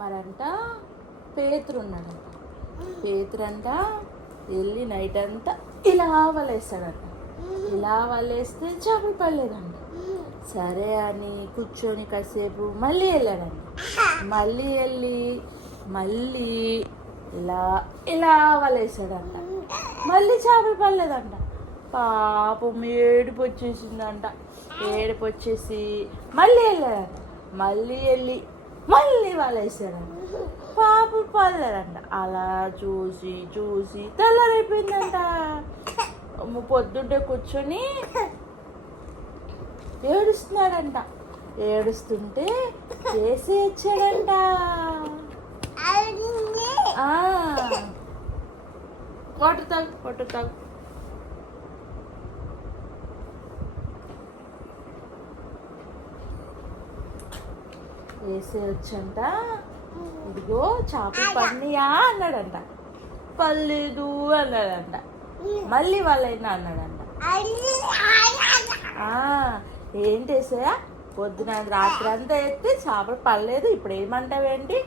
మరంట పేతురు ఉన్నాడంట. పేతురంట వెళ్ళి నైట్ అంతా ఇలా వలేస్తాడంట. ఇలా వలేస్తే చేపలు పడలేదంట. సరే అని కూర్చొని కాసేపు మళ్ళీ వెళ్ళాడంట. మళ్ళీ వెళ్ళి మళ్ళీ ఇలా ఇలా వలేసాడంట. మళ్ళీ చేపలు పడలేదంట. పాపం ఏడుపు వచ్చేసిందంట. ఏడుపు వచ్చేసి మళ్ళీ వెళ్ళాడంట. మళ్ళీ వెళ్ళి మళ్ళీ వలేసాడంట. పాపం పడలేదంట. అలా చూసి చూసి తెల్లరైపోయిందంట. పొద్దుంటే కూర్చొని ఏడుస్తున్నాడంట. ఏడుస్తుంటే చేసి వచ్చాడంట. వాటర్ తాగు. వేసే వచ్చంట. ఇదిగో చేపలు పడినాయా అన్నాడంట. పర్లేదు అన్నాడంట. మళ్ళీ వాళ్ళైనా అన్నాడంట. ఏంటి వేసాయా పొద్దున రాత్రి అంతా ఎత్తి చేపలు పడలేదు, ఇప్పుడు ఏమంటావేంటి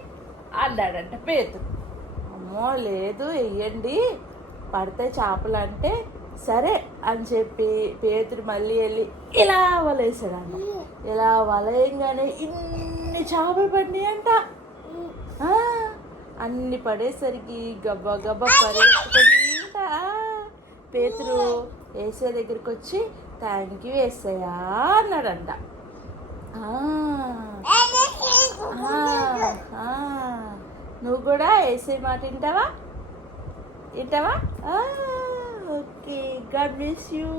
అన్నాడంట పేతురు. అమ్మో లేదు వెయ్యండి పడితే చేపలు అంటే సరే అని చెప్పి పేతురు మళ్ళీ వెళ్ళి ఇలా వలేసాడంట. ఇలా వలయంగానే ఇన్ని చేపలు పడినాయంట. అన్ని పడేసరికి గబ్బా గబ్బా పరిగెత్తుకుంటా పేతురు ఏసే దగ్గరికి వచ్చి థ్యాంక్ యూ ఏసయ్యా అన్నాడంట. నువ్వు కూడా ఏసే మాట వింటావా? Okay, God bless you.